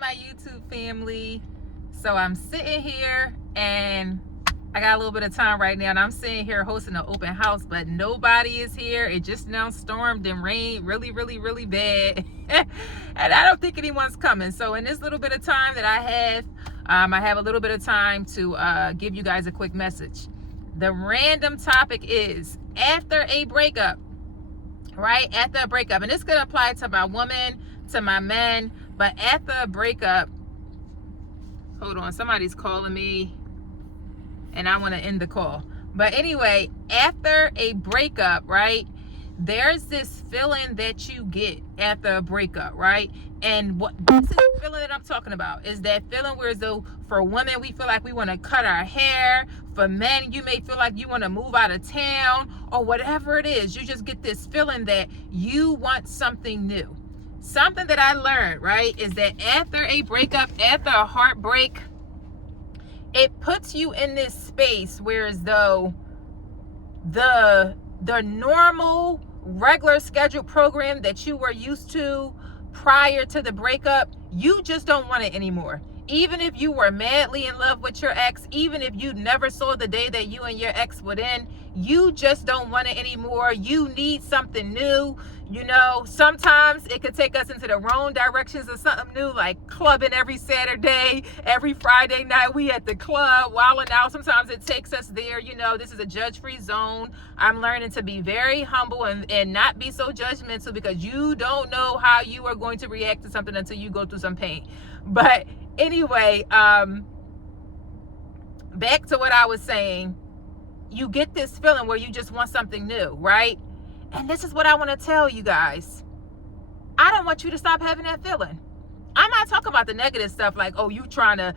my YouTube family. So I'm sitting here and I got a little bit of time right now, and I'm sitting here hosting an open house, but nobody is here. It just now stormed and rained really, really, really bad. And I don't think anyone's coming. So in this little bit of time that I have a little bit of time to give you guys a quick message. The random topic is after a breakup, right? After a breakup, and this could apply to my woman, to my men, but after a breakup, hold on, somebody's calling me and I want to end the call. But anyway, after a breakup, right, there's this feeling that you get after a breakup, right? And what this is the feeling that I'm talking about is that feeling where, as though for women, we feel like we want to cut our hair. For men, you may feel like you want to move out of town, or whatever it is. You just get this feeling that you want something new. Something that I learned, right, is that after a breakup, after a heartbreak, it puts you in this space where, as though the normal, regular scheduled program that you were used to prior to the breakup, you just don't want it anymore. Even if you were madly in love with your ex, even if you never saw the day that you and your ex would end, you just don't want it anymore. You need something new. You know, sometimes it could take us into the wrong directions of something new, like clubbing every Saturday, every Friday night we at the club, wilding out. Sometimes it takes us there. You know, this is a judge-free zone. I'm learning to be very humble and not be so judgmental, because you don't know how you are going to react to something until you go through some pain. But anyway, back to what I was saying. You get this feeling where you just want something new, right? And this is what I want to tell you guys. I don't want you to stop having that feeling. I'm not talking about the negative stuff like, oh, you trying to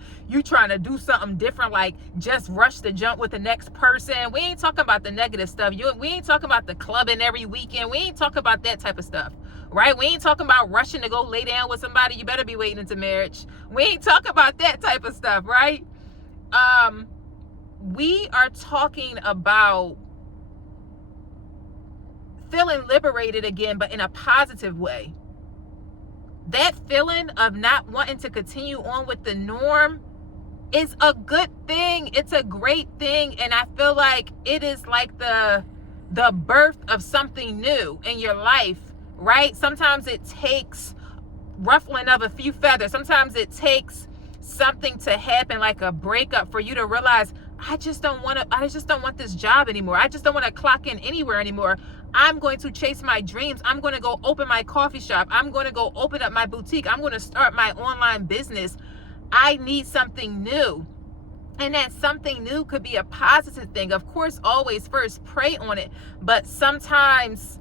do something different, like just rush the jump with the next person. We ain't talking about the negative stuff. We ain't talking about the clubbing every weekend. We ain't talking about that type of stuff, right? We ain't talking about rushing to go lay down with somebody. You better be waiting into marriage. We ain't talking about that type of stuff, right? We are talking about feeling liberated again, but in a positive way. That feeling of not wanting to continue on with the norm is a good thing. It's a great thing. And I feel like it is like the birth of something new in your life, right? Sometimes it takes ruffling of a few feathers. Sometimes it takes something to happen, like a breakup, for you to realize, I just don't want this job anymore. I just don't want to clock in anywhere anymore. I'm going to chase my dreams. I'm going to go open my coffee shop. I'm going to go open up my boutique. I'm going to start my online business. I need something new. And that something new could be a positive thing. Of course, always first pray on it. But sometimes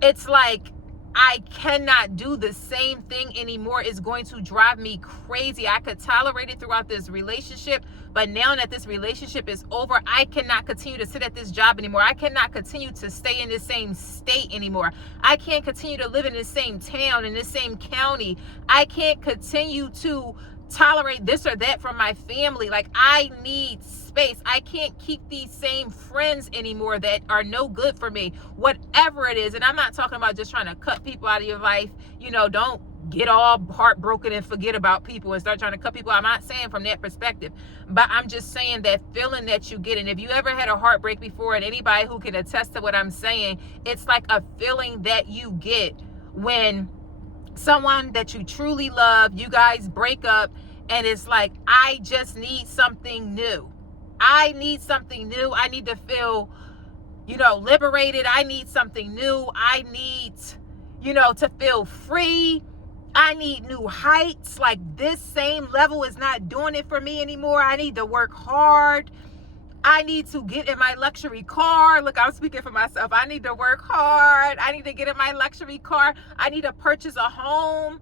it's like, I cannot do the same thing anymore. It's going to drive me crazy. I could tolerate it throughout this relationship, but now that this relationship is over, I cannot continue to sit at this job anymore. I cannot continue to stay in the same state anymore. I can't continue to live in the same town, in the same county. I can't continue to tolerate this or that from my family. Like, I need space. I can't keep these same friends anymore that are no good for me, whatever it is. And I'm not talking about just trying to cut people out of your life. You know, don't get all heartbroken and forget about people and start trying to cut people out. I'm not saying from that perspective, but I'm just saying that feeling that you get. And if you ever had a heartbreak before, and anybody who can attest to what I'm saying, it's like a feeling that you get when someone that you truly love, you guys break up, and it's like, I just need something new. I need something new. I need to feel, liberated. I need something new. I need, to feel free. I need new heights. Like, this same level is not doing it for me anymore. I need to work hard. I need to get in my luxury car. Look, I'm speaking for myself. I need to work hard. I need to get in my luxury car. I need to purchase a home.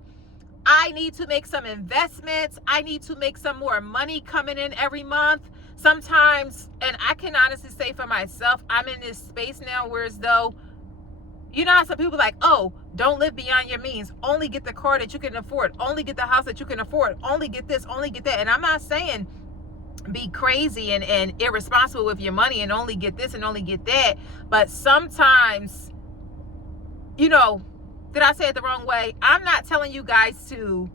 I need to make some investments. I need to make some more money coming in every month. Sometimes, and I can honestly say for myself, I'm in this space now where, as though, some people like, oh, don't live beyond your means. Only get the car that you can afford. Only get the house that you can afford. Only get this, only get that. And I'm not saying be crazy and irresponsible with your money and only get this and only get that. But sometimes, did I say it the wrong way? I'm not telling you guys to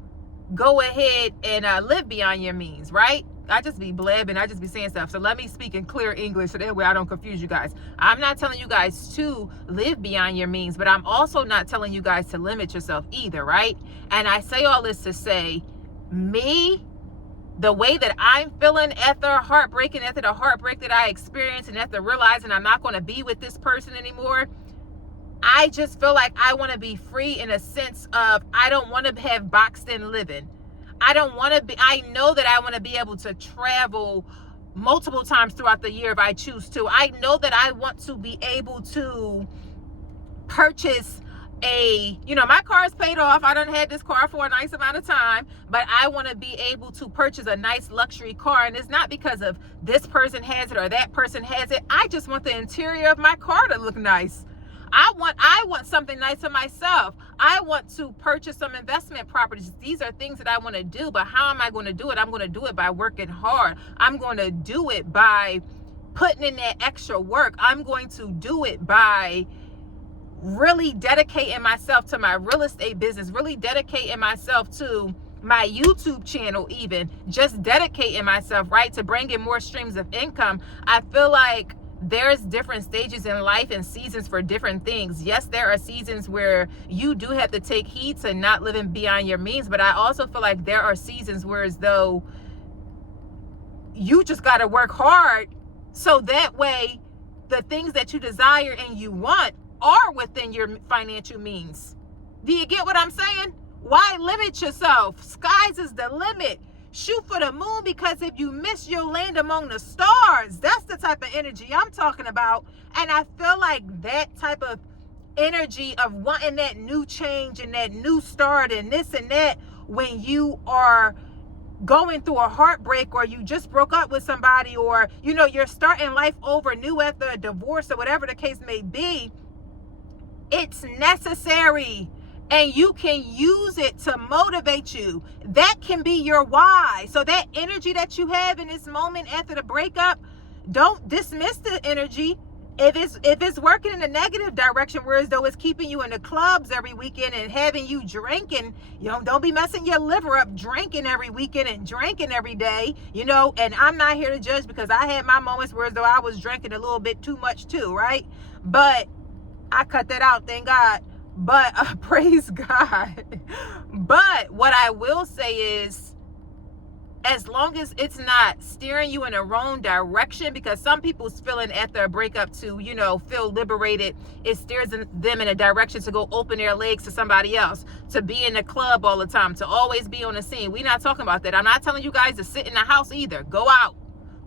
go ahead and live beyond your means, right? I just be blabbing, I just be saying stuff. So let me speak in clear English so that way I don't confuse you guys. I'm not telling you guys to live beyond your means, but I'm also not telling you guys to limit yourself either, right? And I say all this to say, me, the way that I'm feeling after the heartbreak that I experienced, and after realizing I'm not going to be with this person anymore, I just feel like I want to be free in a sense of, I don't want to have boxed in living. I know that I want to be able to travel multiple times throughout the year if I choose to. I know that I want to be able to purchase my car's paid off. I done had this car for a nice amount of time, but I want to be able to purchase a nice luxury car. And it's not because of this person has it or that person has it. I just want the interior of my car to look nice. I want something nice for myself. I want to purchase some investment properties. These are things that I want to do, but how am I going to do it? I'm going to do it by working hard. I'm going to do it by putting in that extra work. I'm going to do it by really dedicating myself to my real estate business, really dedicating myself to my YouTube channel, even just dedicating myself, right, to bring in more streams of income. I feel like there's different stages in life and seasons for different things. Yes, there are seasons where you do have to take heed to not living beyond your means, but I also feel like there are seasons where as though you just got to work hard so that way the things that you desire and you want are within your financial means. Do you get what I'm saying? Why limit yourself? Skies is the limit. Shoot for the moon, because if you miss, you'll land among the stars. That's the type of energy I'm talking about. And I feel like that type of energy of wanting that new change and that new start and this and that, when you are going through a heartbreak, or you just broke up with somebody, or you're starting life over new after a divorce, or whatever the case may be, it's necessary. And you can use it to motivate you. That can be your why. So that energy that you have in this moment after the breakup, don't dismiss the energy. If it's working in a negative direction, whereas though it's keeping you in the clubs every weekend and having you drinking, don't be messing your liver up drinking every weekend and drinking every day, and I'm not here to judge, because I had my moments whereas though I was drinking a little bit too much too, right? But I cut that out, thank God. But praise God. But what I will say is, as long as it's not steering you in the wrong direction, because some people's feeling after a breakup to, feel liberated, it steers them in a direction to go open their legs to somebody else, to be in the club all the time, to always be on the scene. We're not talking about that. I'm not telling you guys to sit in the house either. Go out.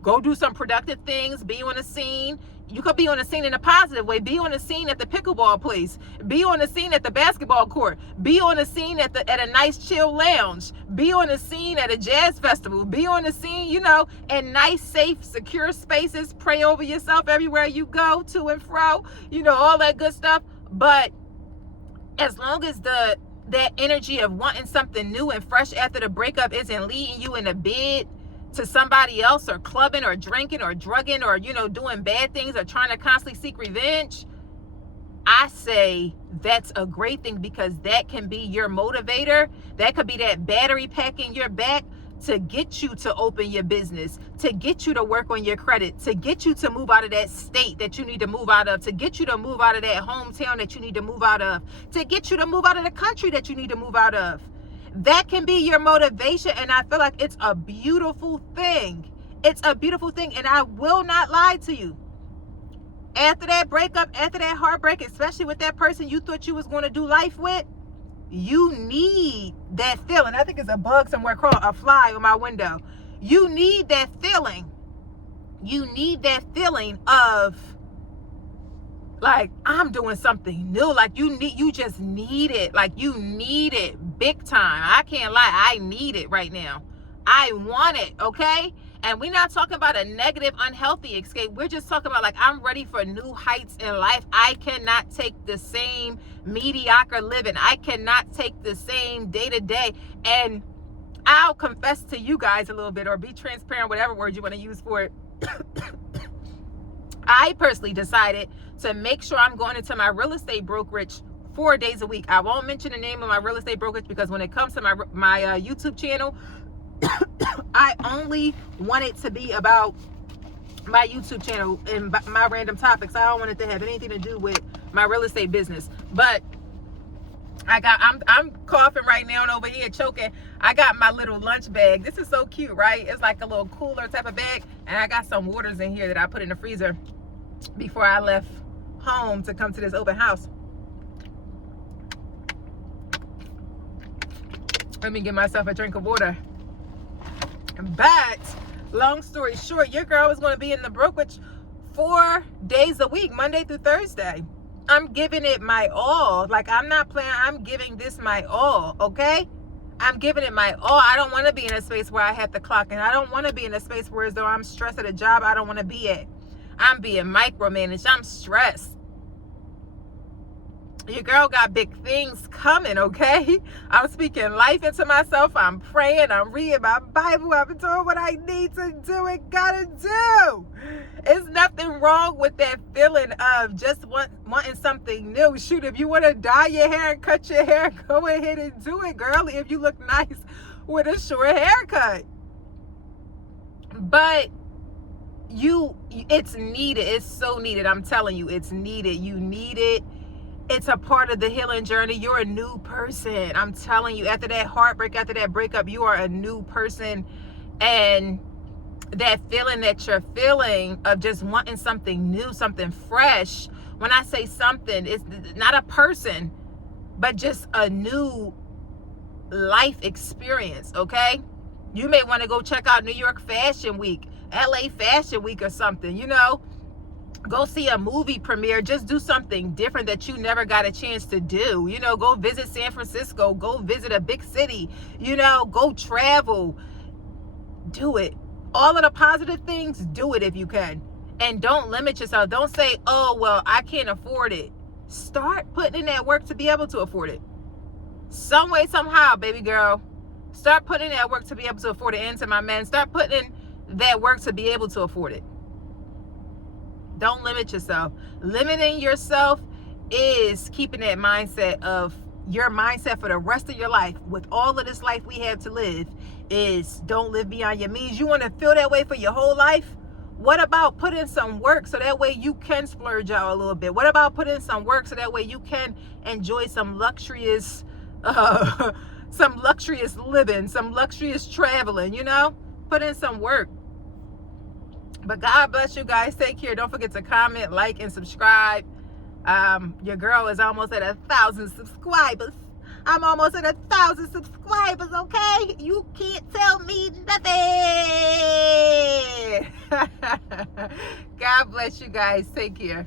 Go do some productive things. Be on the scene. You could be on the scene in a positive way. Be on the scene at the pickleball place. Be on the scene at the basketball court. Be on the scene at a nice chill lounge. Be on the scene at a jazz festival. Be on the scene, in nice, safe, secure spaces. Pray over yourself everywhere you go, to and fro, all that good stuff. But as long as that energy of wanting something new and fresh after the breakup isn't leading you in a bed to somebody else, or clubbing, or drinking, or drugging, or doing bad things, or trying to constantly seek revenge, I say that's a great thing, because that can be your motivator. That could be that battery pack in your back to get you to open your business, to get you to work on your credit, to get you to move out of that state that you need to move out of, to get you to move out of that hometown that you need to move out of, to get you to move out of the country that you need to move out of. That can be your motivation, and I feel like it's a beautiful thing. It's a beautiful thing, and I will not lie to you. After that breakup, after that heartbreak, especially with that person you thought you was going to do life with, you need that feeling. I think it's a bug somewhere, crawling, a fly on my window. You need that feeling. You need that feeling of, like, I'm doing something new. Like, you just need it. Like, you need it big time. I can't lie. I need it right now. I want it, okay? And we're not talking about a negative, unhealthy escape. We're just talking about, like, I'm ready for new heights in life. I cannot take the same mediocre living. I cannot take the same day to day. And I'll confess to you guys a little bit, or be transparent, whatever word you want to use for it. I personally decided to make sure I'm going into my real estate brokerage 4 days a week. I won't mention the name of my real estate brokerage because when it comes to my YouTube channel, I only want it to be about my YouTube channel and my random topics. I don't want it to have anything to do with my real estate business. But I'm coughing right now and over here choking. I got my little lunch bag. This is so cute, right? It's like a little cooler type of bag, and I got some waters in here that I put in the freezer before I left home to come to this open house. Let me give myself a drink of water. But long story short, your girl is going to be in the brokerage 4 days a week, Monday through Thursday. I'm giving it my all. Like, I'm not playing. I'm giving this my all, okay? I'm giving it my all. I don't want to be in a space where I have to clock in. I don't want to be in a space where as though I'm stressed at a job I don't want to be at. I'm being micromanaged. I'm stressed. Your girl got big things coming, okay? I'm speaking life into myself. I'm praying. I'm reading my Bible. I'm doing what I need to do and gotta do. There's nothing wrong with that feeling of just wanting something new. Shoot, if you want to dye your hair and cut your hair, go ahead and do it, girl, if you look nice with a short haircut. But it's needed. It's so needed. I'm telling you, it's needed. You need it. It's a part of the healing journey. You're a new person. I'm telling you, after that heartbreak, after that breakup, you are a new person. And that feeling that you're feeling of just wanting something new, something fresh. When I say something, it's not a person, but just a new life experience, okay? You may want to go check out New York Fashion Week, LA Fashion Week or something, you know? Go see a movie premiere. Just do something different that you never got a chance to do. You know, go visit San Francisco. Go visit a big city. You know, go travel. Do it. All of the positive things, do it if you can. And don't limit yourself. Don't say, oh, well, I can't afford it. Start putting in that work to be able to afford it. Some way, somehow, baby girl. Start putting in that work to be able to afford it. And to my men, start putting in that work to be able to afford it. Don't limit yourself. Limiting yourself is keeping that mindset of your mindset for the rest of your life. With all of this life we have to live, is don't live beyond your means. You want to feel that way for your whole life? What about putting some work so that way you can splurge out a little bit? What about putting some work so that way you can enjoy some luxurious living, some luxurious traveling, you know? Put in some work. But God bless you guys. Take care. Don't forget to comment, like, and subscribe. Your girl is almost at 1,000 subscribers. I'm almost at 1,000 subscribers, okay? You can't tell me nothing. God bless you guys. Take care.